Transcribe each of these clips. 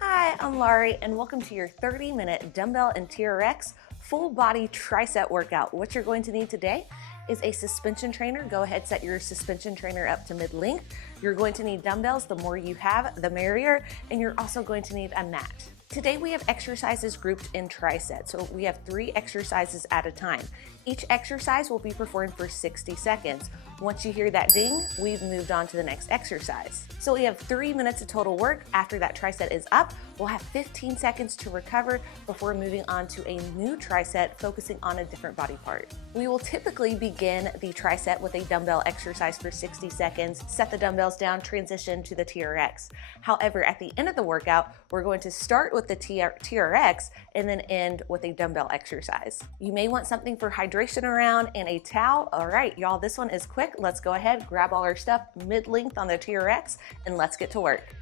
Hi, I'm Larie, and welcome to your 30-minute dumbbell and TRX full body tricep workout. What you're going to need today is a suspension trainer. Go ahead, set your suspension trainer up to mid-length. You're going to need dumbbells. The more you have, the merrier, and you're also going to need a mat. Today we have exercises grouped in trisets, so we have 3 exercises at a time. Each exercise will be performed for 60 seconds. Once you hear that ding, we've moved on to the next exercise. So we have 3 minutes of total work. After that triset is up, we'll have 15 seconds to recover before moving on to a new triset, focusing on a different body part. We will typically begin the triset with a dumbbell exercise for 60 seconds, set the dumbbells down, transition to the TRX. However, at the end of the workout, we're going to start with the TRX and then end with a dumbbell exercise. You may want something for hydration around and a towel. All right, y'all, this one is quick. Let's go ahead, grab all our stuff mid-length on the TRX, and let's get to work.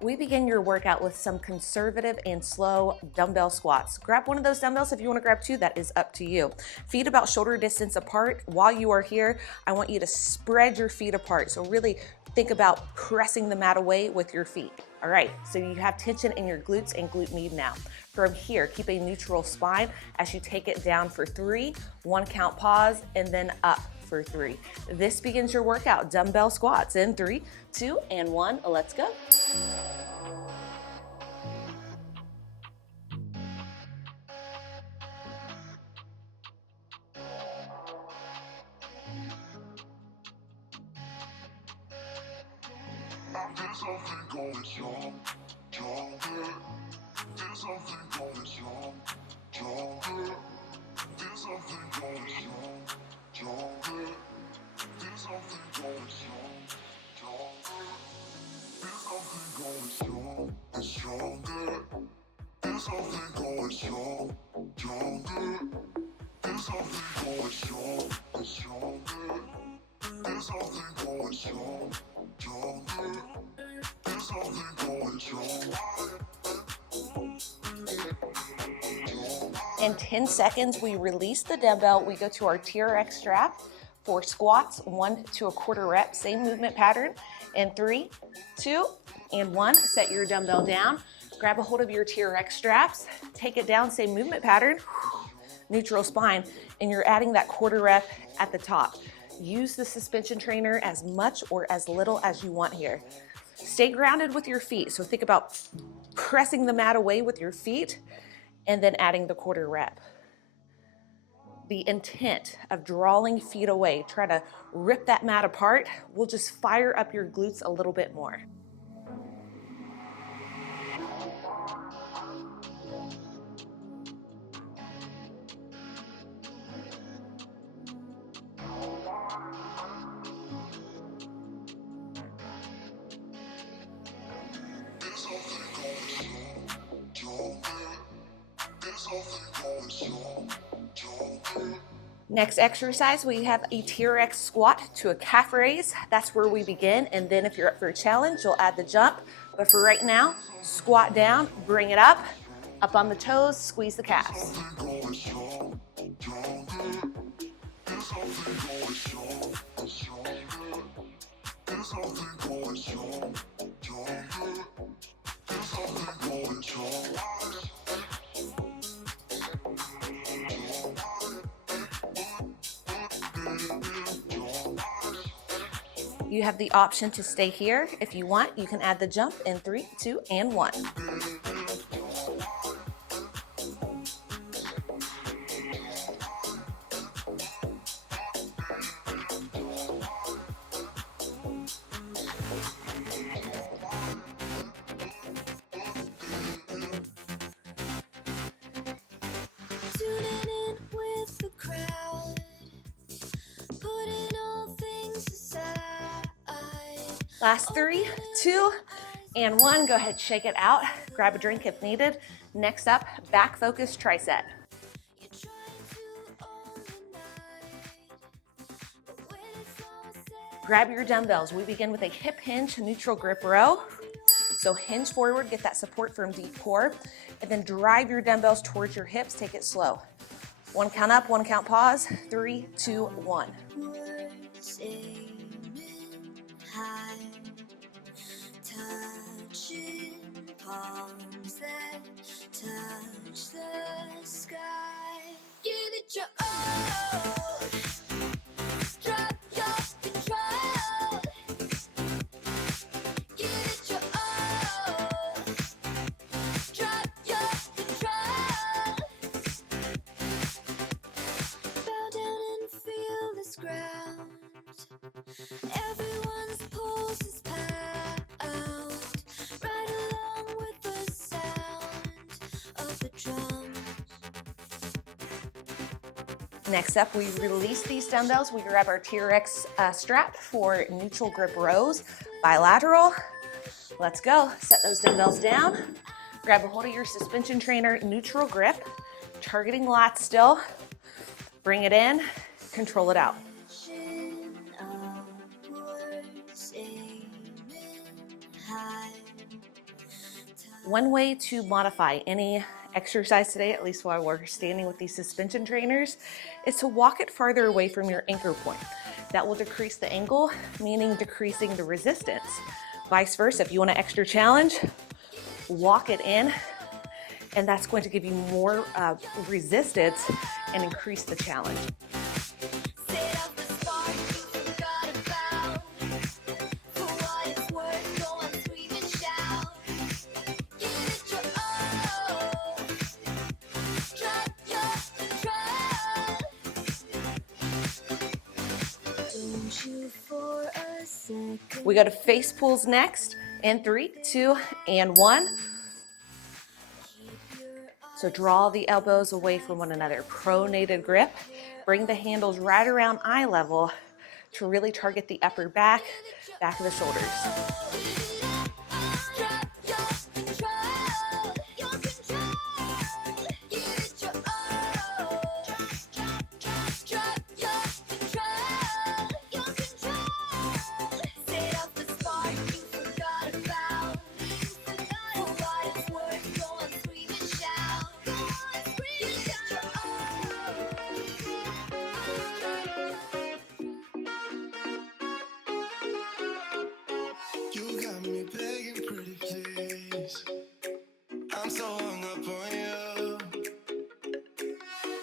We begin your workout with some conservative and slow dumbbell squats. Grab one of those dumbbells. If you want to grab 2, that is up to you. Feet about shoulder distance apart. While you are here, I want you to spread your feet apart. So really think about pressing the mat away with your feet. All right, so you have tension in your glutes and glute med now. From here, keep a neutral spine as you take it down for 3, 1 count pause, and then up for 3. This begins your workout. Dumbbell squats in 3, 2, and 1. Let's go. There's something going strong, stronger. There's something going strong, stronger. There's something going strong, stronger. There's something going strong, stronger. There's something going strong and stronger. There's something going strong, stronger. There's something going strong and stronger. There's something going strong, stronger. There's something going strong. In 10 seconds, we release the dumbbell. We go to our TRX strap for squats, 1 to 1/4 rep, same movement pattern. In 3, 2, and 1, set your dumbbell down. Grab a hold of your TRX straps, take it down, same movement pattern, neutral spine, and you're adding that 1/4 rep at the top. Use the suspension trainer as much or as little as you want here. Stay grounded with your feet. So think about pressing the mat away with your feet and then adding the 1/4 rep. The intent of drawing feet away, try to rip that mat apart, will just fire up your glutes a little bit more. Next exercise, we have a TRX squat to a calf raise. That's where we begin, and then if you're up for a challenge, you'll add the jump. But for right now, squat down, bring it up on the toes, squeeze the calves. You have the option to stay here. If you want, you can add the jump in 3, 2, and 1. Last 3, 2, and 1. Go ahead, shake it out. Grab a drink if needed. Next up, back focus tricep. Grab your dumbbells. We begin with a hip hinge neutral grip row. So hinge forward, get that support from deep core, and then drive your dumbbells towards your hips. Take it slow. 1 count up, 1 count pause. 3, 2, 1. Words aiming high, touching palms that touch the sky. Give it your all. Drop your control. Give it your all. Drop your control. Bow down and feel this ground. Everyone's pulse is pound. Right along with the sound of the drums. Next up, we release these dumbbells. We grab our TRX strap for neutral grip rows, bilateral. Let's go. Set those dumbbells down. Grab a hold of your suspension trainer, neutral grip, targeting lats still. Bring it in, control it out. One way to modify any exercise today, at least while we're standing with these suspension trainers, is to walk it farther away from your anchor point. That will decrease the angle, meaning decreasing the resistance. Vice versa, if you want an extra challenge, walk it in, and that's going to give you more resistance and increase the challenge. We go to face pulls next in 3, 2, and 1. So draw the elbows away from one another. Pronated grip. Bring the handles right around eye level to really target the upper back of the shoulders. I'm so hung up on you.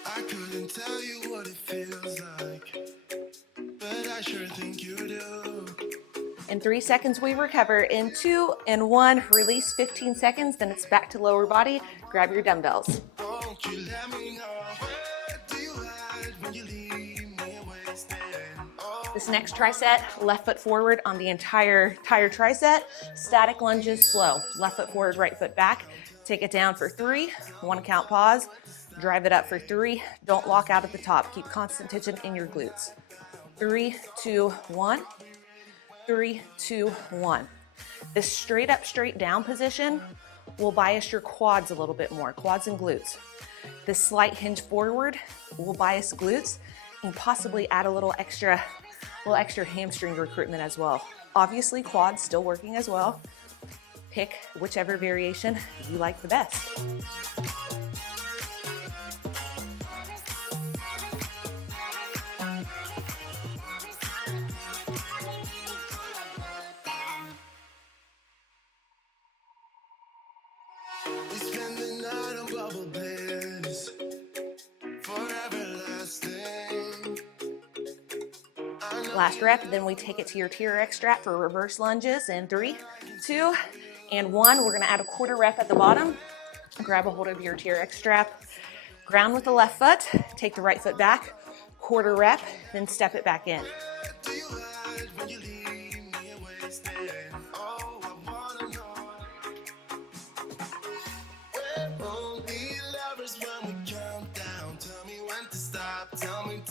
I couldn't tell you what it feels like, but I sure think you do. In 3 seconds, we recover. In 2 and 1, release 15 seconds, then it's back to lower body. Grab your dumbbells. Won't you let me know, where do you hide when you leave me wasted? Oh. This next tricep, left foot forward on the entire tricep. Static lunges, slow. Left foot forward, right foot back. Take it down for 3, 1 count pause. Drive it up for 3. Don't lock out at the top. Keep constant tension in your glutes. 3, 2, 1. 3, 2, 1. This straight up, straight down position will bias your quads a little bit more, quads and glutes. This slight hinge forward will bias glutes and possibly add a little extra hamstring recruitment as well. Obviously, quads still working as well. Pick whichever variation you like the best. We spend the night on bubble bliss, forever lasting. Last rep, then we take it to your TRX strap for reverse lunges in 3, 2, and 1. We're gonna add a quarter rep at the bottom. Grab a hold of your TRX strap, ground with the left foot, take the right foot back, quarter rep, then step it back in. Do you hide when you leave me wasted? Oh, I wanna know. We're only lovers when we count down. Tell me when to stop. Tell me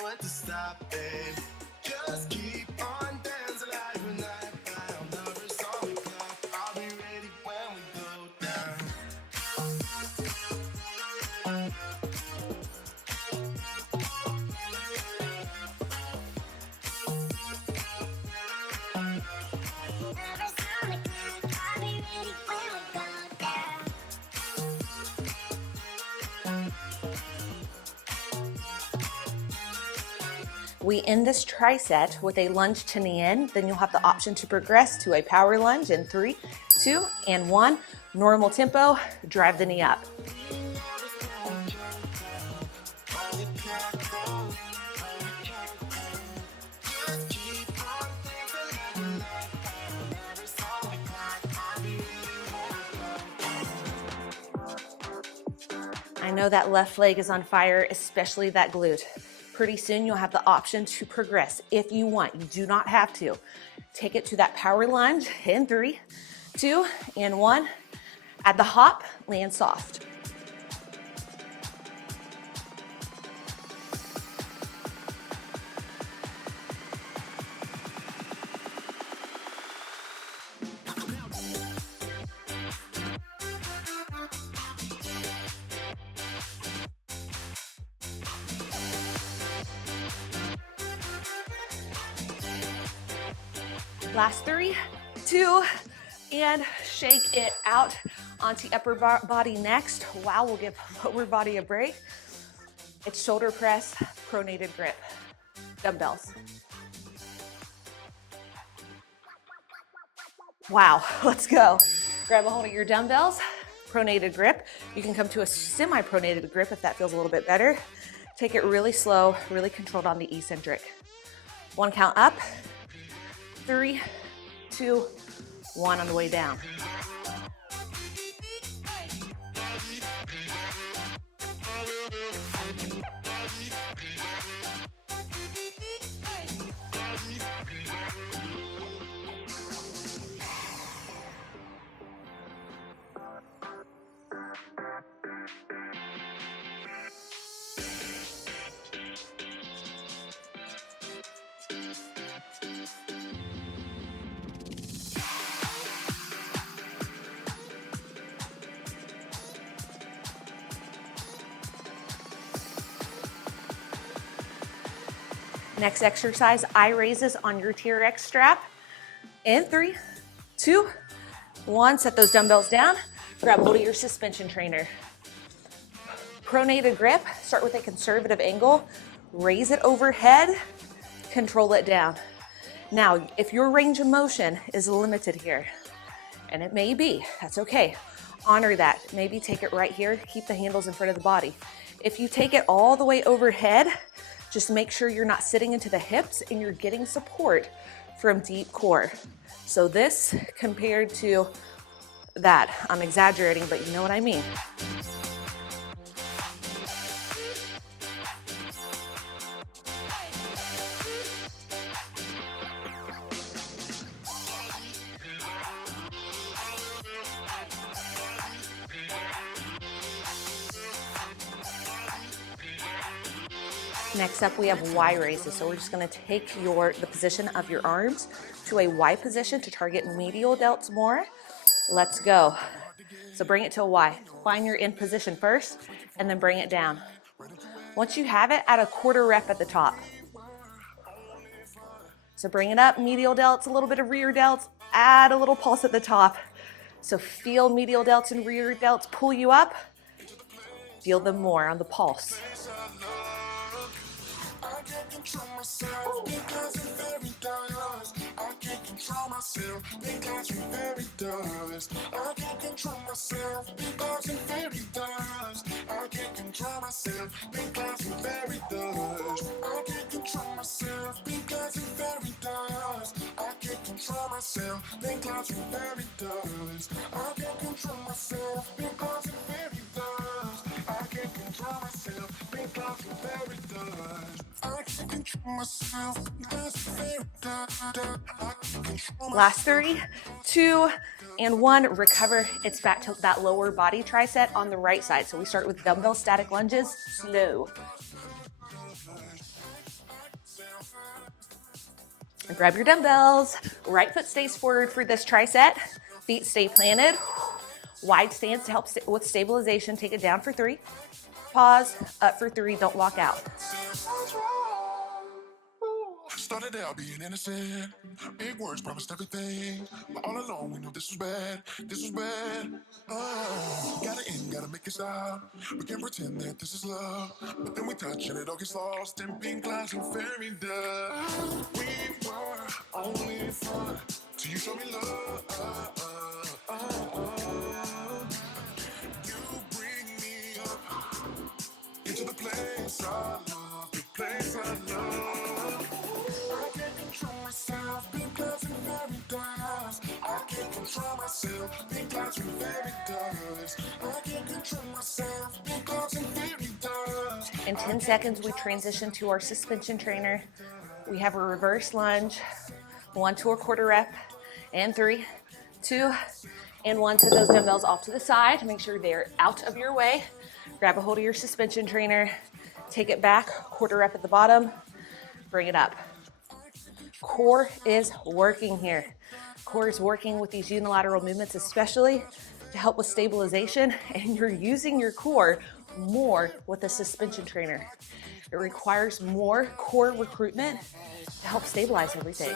when to stop, babe. Just keep on dancing like we're not bound. Lovers on the clock. I'll be ready when we go down. We end this tri-set with a lunge to knee in, then you'll have the option to progress to a power lunge in 3, 2, and 1. Normal tempo, drive the knee up. I know that left leg is on fire, especially that glute. Pretty soon you'll have the option to progress if you want. You do not have to. Take it to that power lunge in 3, 2, and 1. At the hop, land soft. Last 3, 2, and shake it out onto upper body next. Wow, we'll give lower body a break. It's shoulder press, pronated grip, dumbbells. Wow, let's go. Grab a hold of your dumbbells, pronated grip. You can come to a semi-pronated grip if that feels a little bit better. Take it really slow, really controlled on the eccentric. 1 count up. 3, 2, 1 on the way down. Next exercise, I raises on your TRX strap. In 3, 2, 1, set those dumbbells down. Grab hold of your suspension trainer. Pronated grip, start with a conservative angle. Raise it overhead, control it down. Now, if your range of motion is limited here, and it may be, that's okay. Honor that. Maybe take it right here, keep the handles in front of the body. If you take it all the way overhead, just make sure you're not sitting into the hips and you're getting support from deep core. So this compared to that, I'm exaggerating, but you know what I mean. Next up, we have Y raises. So we're just gonna take the position of your arms to a Y position to target medial delts more. Let's go. So bring it to a Y. Find your end position first, and then bring it down. Once you have it, add a quarter rep at the top. So bring it up, medial delts, a little bit of rear delts, add a little pulse at the top. So feel medial delts and rear delts pull you up. Feel them more on the pulse. Control myself because I'm very dust. I can't control myself because I'm very dust. I can't control myself because I'm very dust. I can't control myself because I'm very dust. I can't control myself because I'm very dust. I can't control myself because I'm very dust. I can't control myself because I'm very dust. I can't control myself because I'm very dust. Last 3, 2, and 1. Recover. It's back to that lower body tricep on the right side. So we start with dumbbell static lunges, slow. And grab your dumbbells. Right foot stays forward for this tricep. Feet stay planted. Wide stance to help with stabilization. Take it down for 3. Pause, up for 3, don't walk out. Started out being innocent, big words promised everything, but all along we knew this was bad, this was bad. Gotta end, gotta make it stop. We can pretend that this is love, but then we touch and it all gets lost in pink clouds and fairy dust. We were only fun till you show me love. You bring me up into the place I love, the place I love. I can't control myself, pink clouds and fairy dust. I can't control myself, pink clouds and fairy dust. I can't control myself, pink clouds and fairy dust. In 10 seconds, we transition to our suspension trainer. We have a reverse lunge, 1 to a quarter rep, and 3, 2, and 1. Set those dumbbells off to the side. Make sure they're out of your way. Grab a hold of your suspension trainer, take it back, quarter rep at the bottom, bring it up. Core is working here. Core is working with these unilateral movements, especially to help with stabilization, and you're using your core more with a suspension trainer. It requires more core recruitment to help stabilize everything.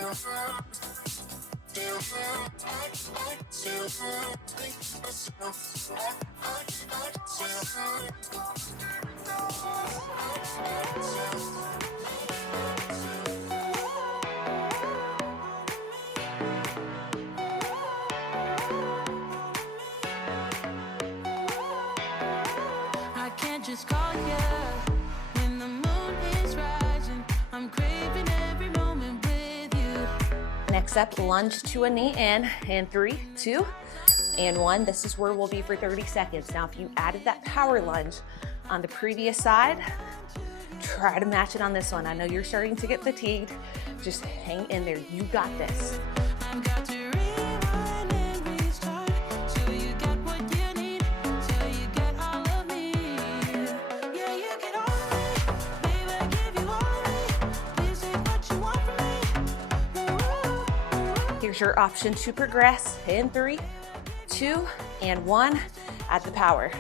I can't just call you when the moon is rising. I'm craving every moment with you. Next up, lunge to a knee in, and 3, 2, and 1. This is where we'll be for 30 seconds. Now, if you added that power lunge on the previous side, try to match it on this one. I know you're starting to get fatigued. Just hang in there. You got this. I've got to rewind and restart till you get what you need, till you get all of me. Yeah, you get all of me, baby, I give you all of me. Please take what you want from me. Here's your option to progress in 3, 2, and 1. Add the power.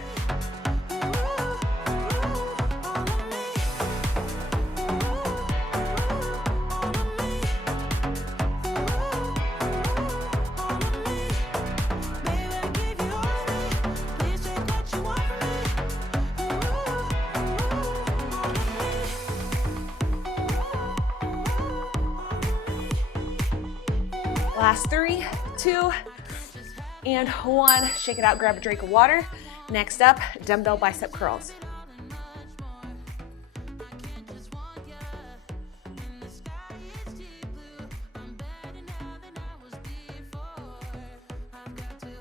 Last 3, 2, and 1. Shake it out, grab a drink of water. Next up, dumbbell bicep curls.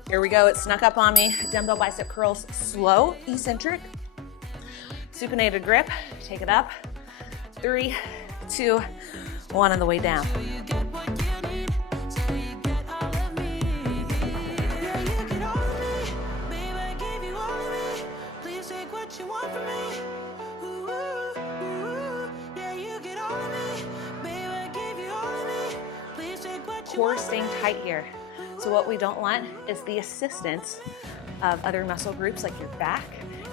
Here we go, it snuck up on me. Dumbbell bicep curls, slow, eccentric. Supinated grip, take it up. 3, 2, 1 on the way down. Core staying tight here. So what we don't want is the assistance of other muscle groups like your back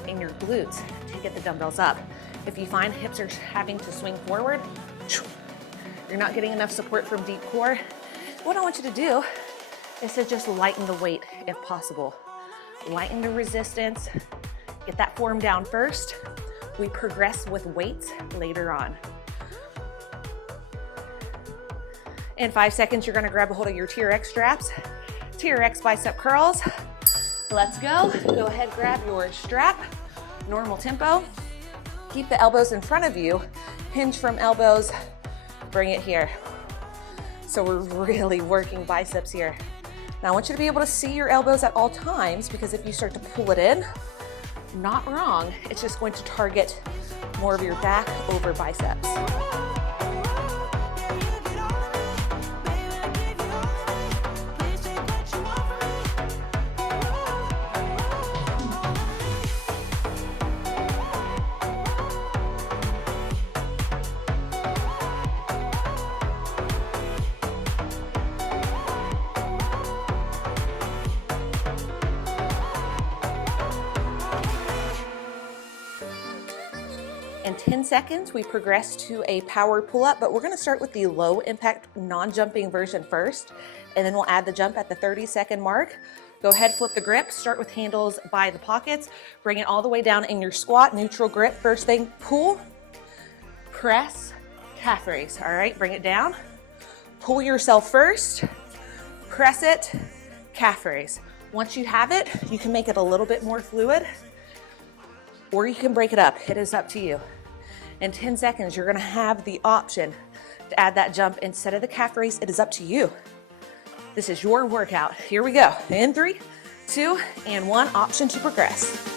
and your glutes to get the dumbbells up. If you find hips are having to swing forward, you're not getting enough support from deep core, what I want you to do is to just lighten the weight if possible. Lighten the resistance, get that form down first. We progress with weights later on. In 5 seconds, you're gonna grab a hold of your TRX straps, TRX Bicep Curls. Let's go. Go ahead, grab your strap, normal tempo. Keep the elbows in front of you. Hinge from elbows, bring it here. So we're really working biceps here. Now I want you to be able to see your elbows at all times, because if you start to pull it in, not wrong, it's just going to target more of your back over biceps. In 10 seconds, we progress to a power pull-up, but we're gonna start with the low impact non-jumping version first, and then we'll add the jump at the 30-second mark. Go ahead, flip the grip, start with handles by the pockets, bring it all the way down in your squat, neutral grip. First thing, pull, press, calf raise. All right, bring it down. Pull yourself first, press it, calf raise. Once you have it, you can make it a little bit more fluid, or you can break it up. It is up to you. In 10 seconds, you're gonna have the option to add that jump instead of the calf raise. It is up to you. This is your workout. Here we go. In 3, 2, and 1, option to progress.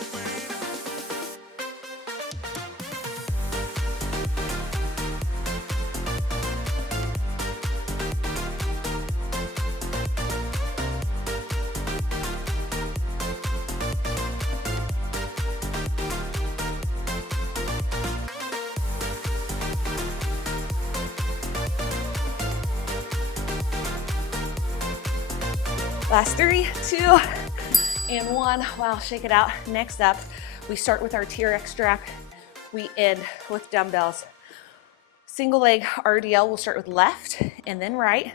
Last 3, 2, and 1. Wow, shake it out. Next up, we start with our TRX strap. We end with dumbbells. Single leg RDL, we'll start with left and then right.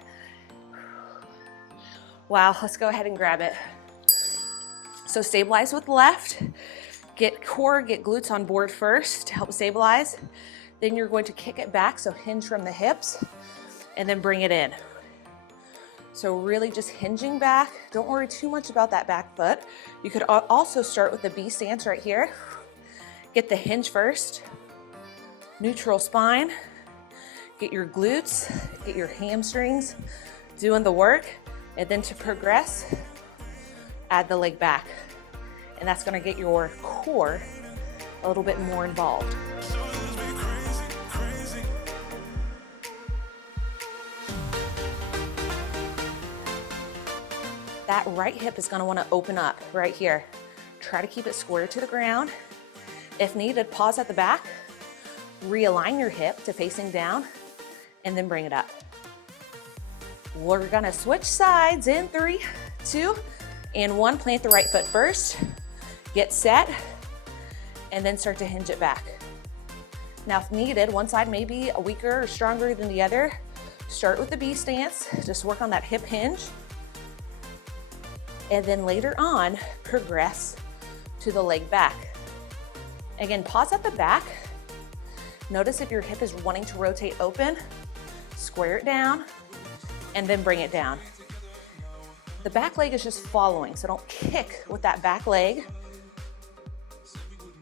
Wow, let's go ahead and grab it. So stabilize with left. Get core, get glutes on board first to help stabilize. Then you're going to kick it back, so hinge from the hips, and then bring it in. So really just hinging back. Don't worry too much about that back foot. You could also start with the Bstance right here. Get the hinge first. Neutral spine. Get your glutes, get your hamstrings doing the work. And then to progress, add the leg back. And that's gonna get your core a little bit more involved. That right hip is gonna wanna open up right here. Try to keep it square to the ground. If needed, pause at the back, realign your hip to facing down, and then bring it up. We're gonna switch sides in 3, 2, and 1. Plant the right foot first, get set, and then start to hinge it back. Now if needed, one side may be weaker or stronger than the other. Start with the Bstance, just work on that hip hinge. And then later on, progress to the leg back. Again, pause at the back. Notice if your hip is wanting to rotate open, square it down, and then bring it down. The back leg is just following, so don't kick with that back leg.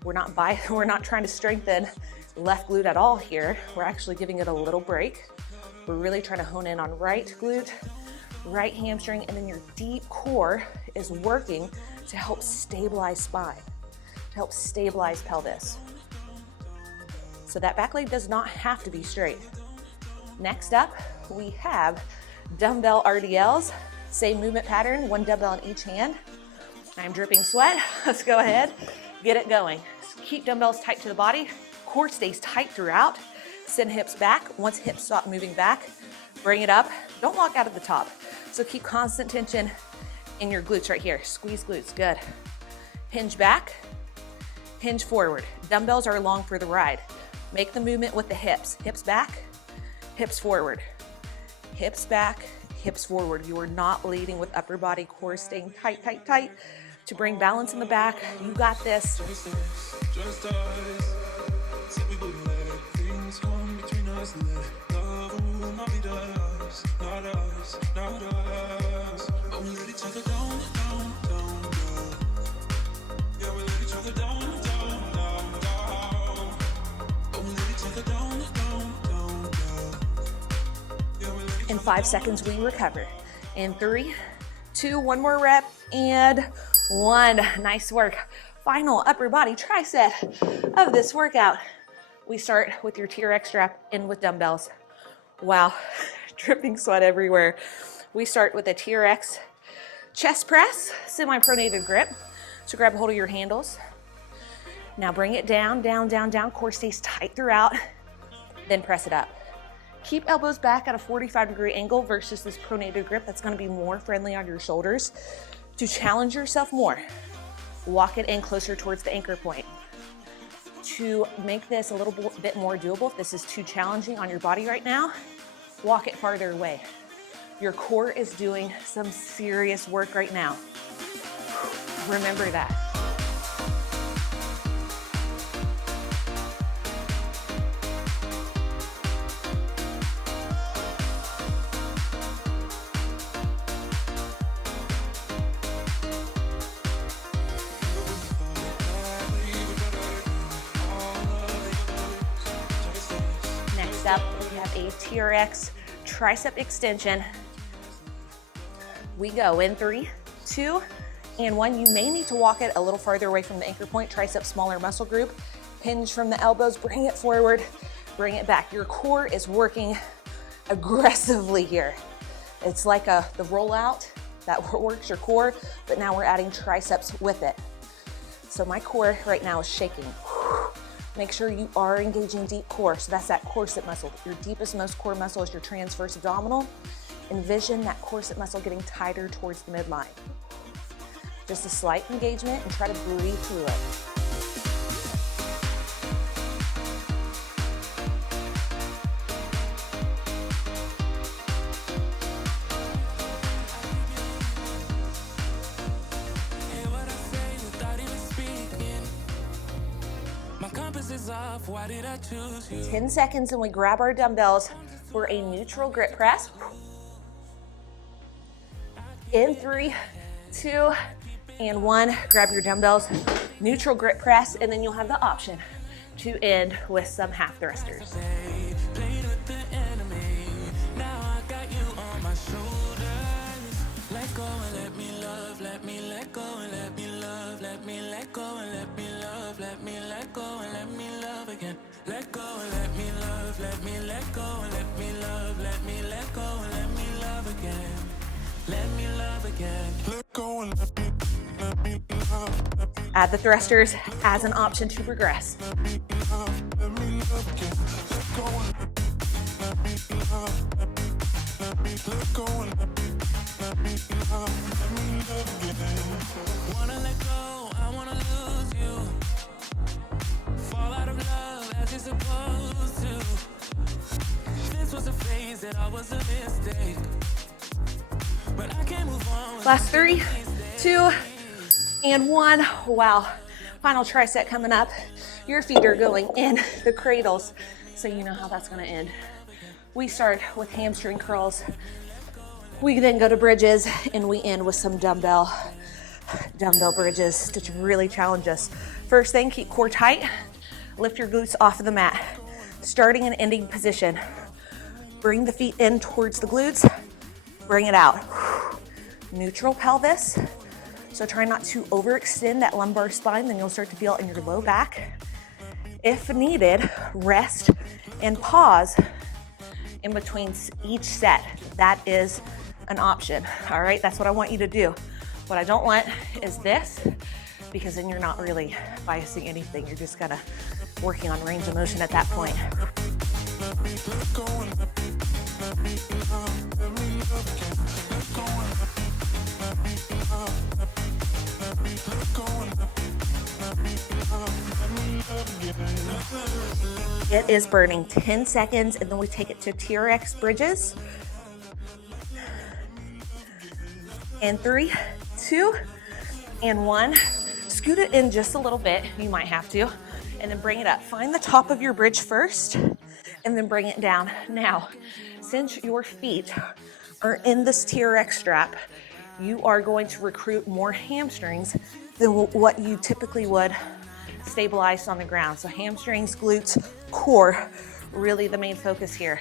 We're not trying to strengthen left glute at all here. We're actually giving it a little break. We're really trying to hone in on right glute, right hamstring, and then your deep core is working to help stabilize spine, to help stabilize pelvis. So that back leg does not have to be straight. Next up, we have dumbbell RDLs. Same movement pattern, 1 dumbbell in each hand. I'm dripping sweat. Let's go ahead, get it going. Keep dumbbells tight to the body. Core stays tight throughout. Send hips back. Once hips stop moving back, bring it up. Don't lock out at the top. So keep constant tension in your glutes right here. Squeeze glutes, good. Hinge back, hinge forward. Dumbbells are along for the ride. Make the movement with the hips. Hips back, hips forward. Hips back, hips forward. You are not leading with upper body, core staying tight, tight, tight to bring balance in the back. You got this. In 5 seconds, we recover. In 3, 2, 1 more rep, and 1. Nice work. Final upper body tricep of this workout. We start with your TRX strap in with dumbbells. Wow, dripping sweat everywhere. We start with a TRX chest press, semi-pronated grip. So grab a hold of your handles. Now bring it down, down, down, down. Core stays tight throughout. Then press it up. Keep elbows back at a 45-degree angle versus this pronated grip. That's gonna be more friendly on your shoulders. To challenge yourself more, walk it in closer towards the anchor point. To make this a little bit more doable, if this is too challenging on your body right now, walk it farther away. Your core is doing some serious work right now. Remember that. Next up, we have a TRX tricep extension. We go in 3, 2, and 1. You may need to walk it a little farther away from the anchor point. Tricep, smaller muscle group. Hinge from the elbows, bring it forward, bring it back. Your core is working aggressively here. It's like the rollout that works your core, but now we're adding triceps with it. So my core right now is shaking. Make sure you are engaging deep core. So that's that corset muscle. Your deepest, most core muscle is your transverse abdominal. Envision that corset muscle getting tighter towards the midline. Just a slight engagement and try to breathe through it. Off, why did I choose you? 10 seconds and we grab our dumbbells for a neutral grip press. In 3, 2, and 1. Grab your dumbbells, neutral grip press, and then you'll have the option to end with some half thrusters. Played with the enemy. Now I got you on my shoulders. Let go and let me love. Let me let go and let me love. Let me let go and let me love. Let me let go and let me love again. Let go and let me love. Let me let go and let me love. Let me let go and let me love again. Let me love again. Let go and let me love. Add the thrusters as an option to progress. Let me love again. Let go and let me love. Let me let go and let me love again. Wanna let go, I wanna lose you. Fall out of love as you're supposed to. This was a phase that I was a mistake. But I can't move on. Last 3, 2, and 1. Wow. Final tricep coming up. Your feet are going in the cradles, so you know how that's gonna end. We start with hamstring curls. We then go to bridges, and we end with some dumbbell bridges to really challenge us. First thing, keep core tight. Lift your glutes off of the mat. Starting and ending position. Bring the feet in towards the glutes. Bring it out. Neutral pelvis. So try not to overextend that lumbar spine, then you'll start to feel it in your low back. If needed, rest and pause in between each set. That is an option, all right? That's what I want you to do. What I don't want is this, because then you're not really biasing anything. You're just kind of working on range of motion at that point. It is burning. 10 seconds, and then we take it to TRX bridges. And 3, 2, and 1. Scoot it in just a little bit, you might have to, and then bring it up. Find the top of your bridge first, and then bring it down. Now, since your feet are in this TRX strap, you are going to recruit more hamstrings than what you typically would stabilized on the ground. So hamstrings, glutes, core, really the main focus here.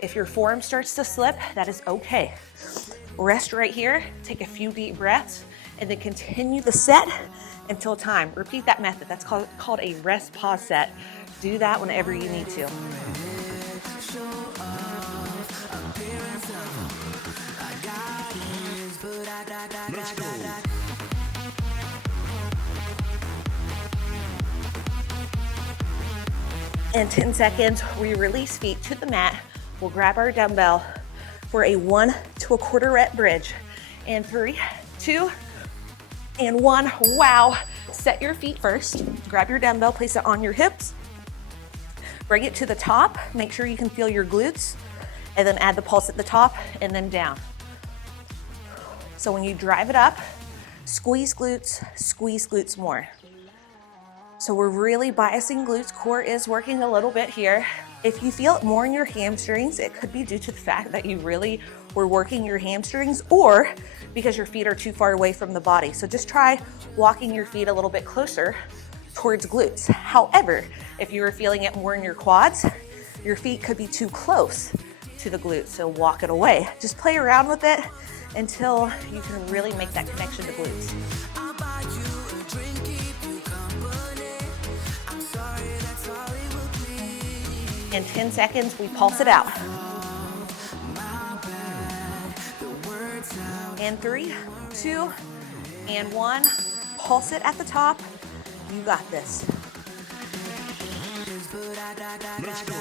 If your forearm starts to slip, that is okay. Rest right here, take a few deep breaths, and then continue the set until time. Repeat that method. That's called a rest pause set. Do that whenever you need to. Let's go. In 10 seconds, we release feet to the mat. We'll grab our dumbbell for a 1 to a quarter rep bridge. And 3, 2, and 1. Wow. Set your feet first. Grab your dumbbell, place it on your hips. Bring it to the top. Make sure you can feel your glutes. And then add the pulse at the top and then down. So when you drive it up, Squeeze glutes more. So we're really biasing glutes. Core is working a little bit here. If you feel it more in your hamstrings, it could be due to the fact that you really were working your hamstrings or because your feet are too far away from the body. So just try walking your feet a little bit closer towards glutes. However, if you were feeling it more in your quads, your feet could be too close to the glutes, so walk it away. Just play around with it until you can really make that connection to glutes. In 10 seconds, we pulse it out. And 3, 2, and 1. Pulse it at the top. You got this. Let's go.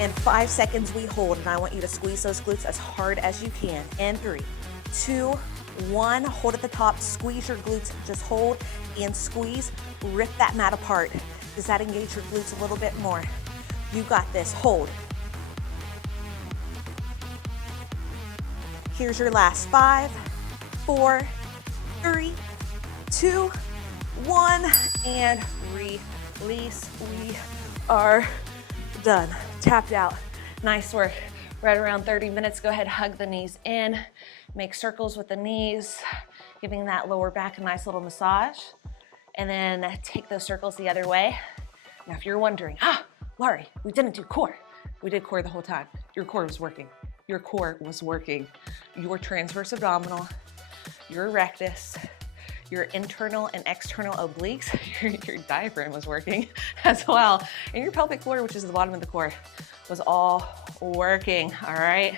In 5 seconds, we hold, and I want you to squeeze those glutes as hard as you can. And 3, 2, 1. Hold at the top, squeeze your glutes, just hold and squeeze. Rip that mat apart. Does that engage your glutes a little bit more? You got this, hold. Here's your last 5, 4, 3, 2, 1, and release. We are done. Tapped out. Nice work. Right around 30 minutes. Go ahead, hug the knees in. Make circles with the knees, giving that lower back a nice little massage. And then take those circles the other way. Now, if you're wondering, Larie, we didn't do core. We did core the whole time. Your core was working. Your core was working. Your transverse abdominal, your rectus, your internal and external obliques, your diaphragm was working as well. And your pelvic floor, which is the bottom of the core, was all working, all right?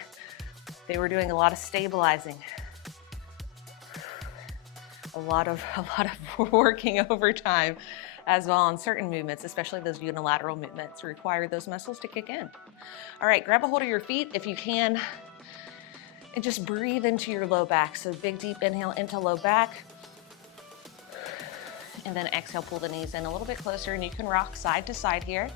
They were doing a lot of stabilizing. A lot of working overtime as well on certain movements, especially those unilateral movements, require those muscles to kick in. All right, grab a hold of your feet if you can, and just breathe into your low back. So big, deep inhale into low back, and then exhale, pull the knees in a little bit closer, and you can rock side to side here.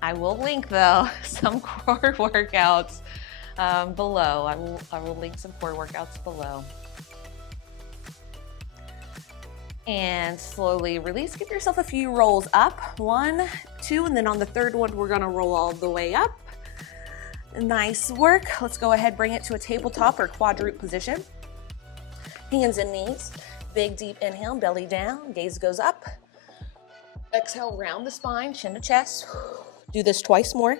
I will link though some core workouts below. I will link some core workouts below. And slowly release. Give yourself a few rolls up. 1, 2, and then on the third one, we're gonna roll all the way up. Nice work. Let's go ahead, bring it to a tabletop or quadruped position. Hands and knees. Big deep inhale, belly down, gaze goes up. Exhale, round the spine, chin to chest. Do this twice more.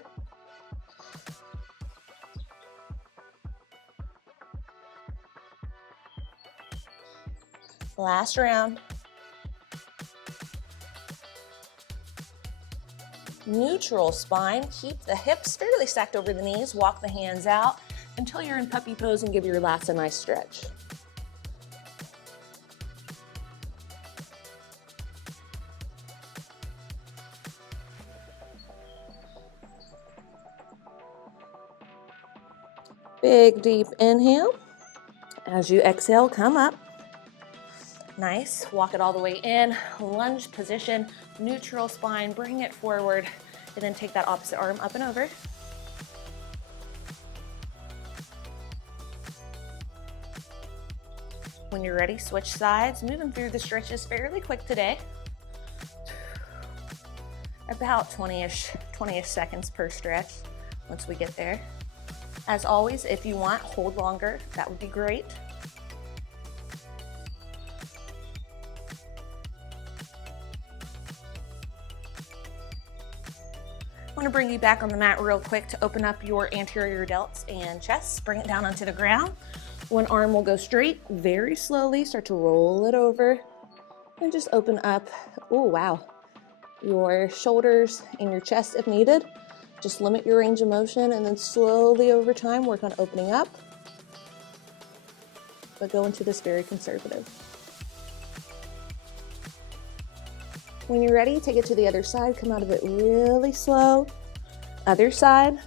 Last round. Neutral spine. Keep the hips fairly stacked over the knees. Walk the hands out until you're in puppy pose and give your lats a nice stretch. Big deep inhale. As you exhale, come up. Nice. Walk it all the way in. Lunge position, neutral spine, bring it forward, and then take that opposite arm up and over. When you're ready, switch sides. Moving through the stretches fairly quick today. About 20-ish seconds per stretch once we get there. As always, if you want, hold longer. That would be great. I want to bring you back on the mat real quick to open up your anterior delts and chest. Bring it down onto the ground. One arm will go straight, very slowly. Start to roll it over and just open up. Oh, wow. Your shoulders and your chest if needed. Just limit your range of motion and then slowly over time work on opening up. But go into this very conservative. When you're ready, take it to the other side. Come out of it really slow. Other side.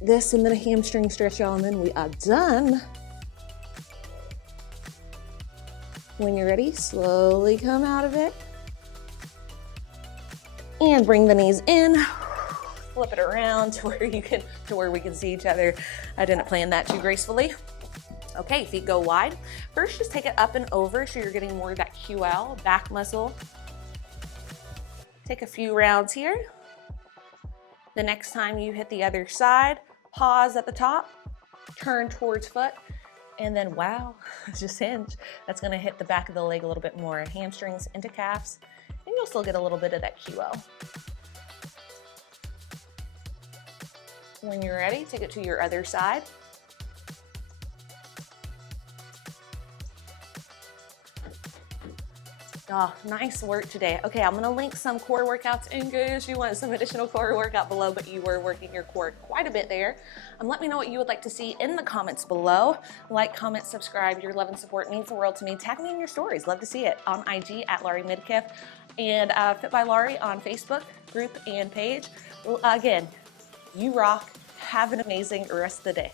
This and then a hamstring stretch, y'all, and then we are done. When you're ready, slowly come out of it. And bring the knees in. Flip it around to where we can see each other. I didn't plan that too gracefully. Okay, feet go wide. First, just take it up and over so you're getting more of that QL, back muscle. Take a few rounds here. The next time you hit the other side, pause at the top, turn towards foot, and then wow, just hinge. That's gonna hit the back of the leg a little bit more, hamstrings into calves, and you'll still get a little bit of that QL. When you're ready, take it to your other side. Oh, nice work today. Okay, I'm gonna link some core workouts in case you want some additional core workout below, but you were working your core quite a bit there. Let me know what you would like to see in the comments below. Like, comment, subscribe. Your love and support means the world to me. Tag me in your stories. Love to see it on IG at Larie Midkiff and Fit by Larie on Facebook group and page. Again, you rock. Have an amazing rest of the day.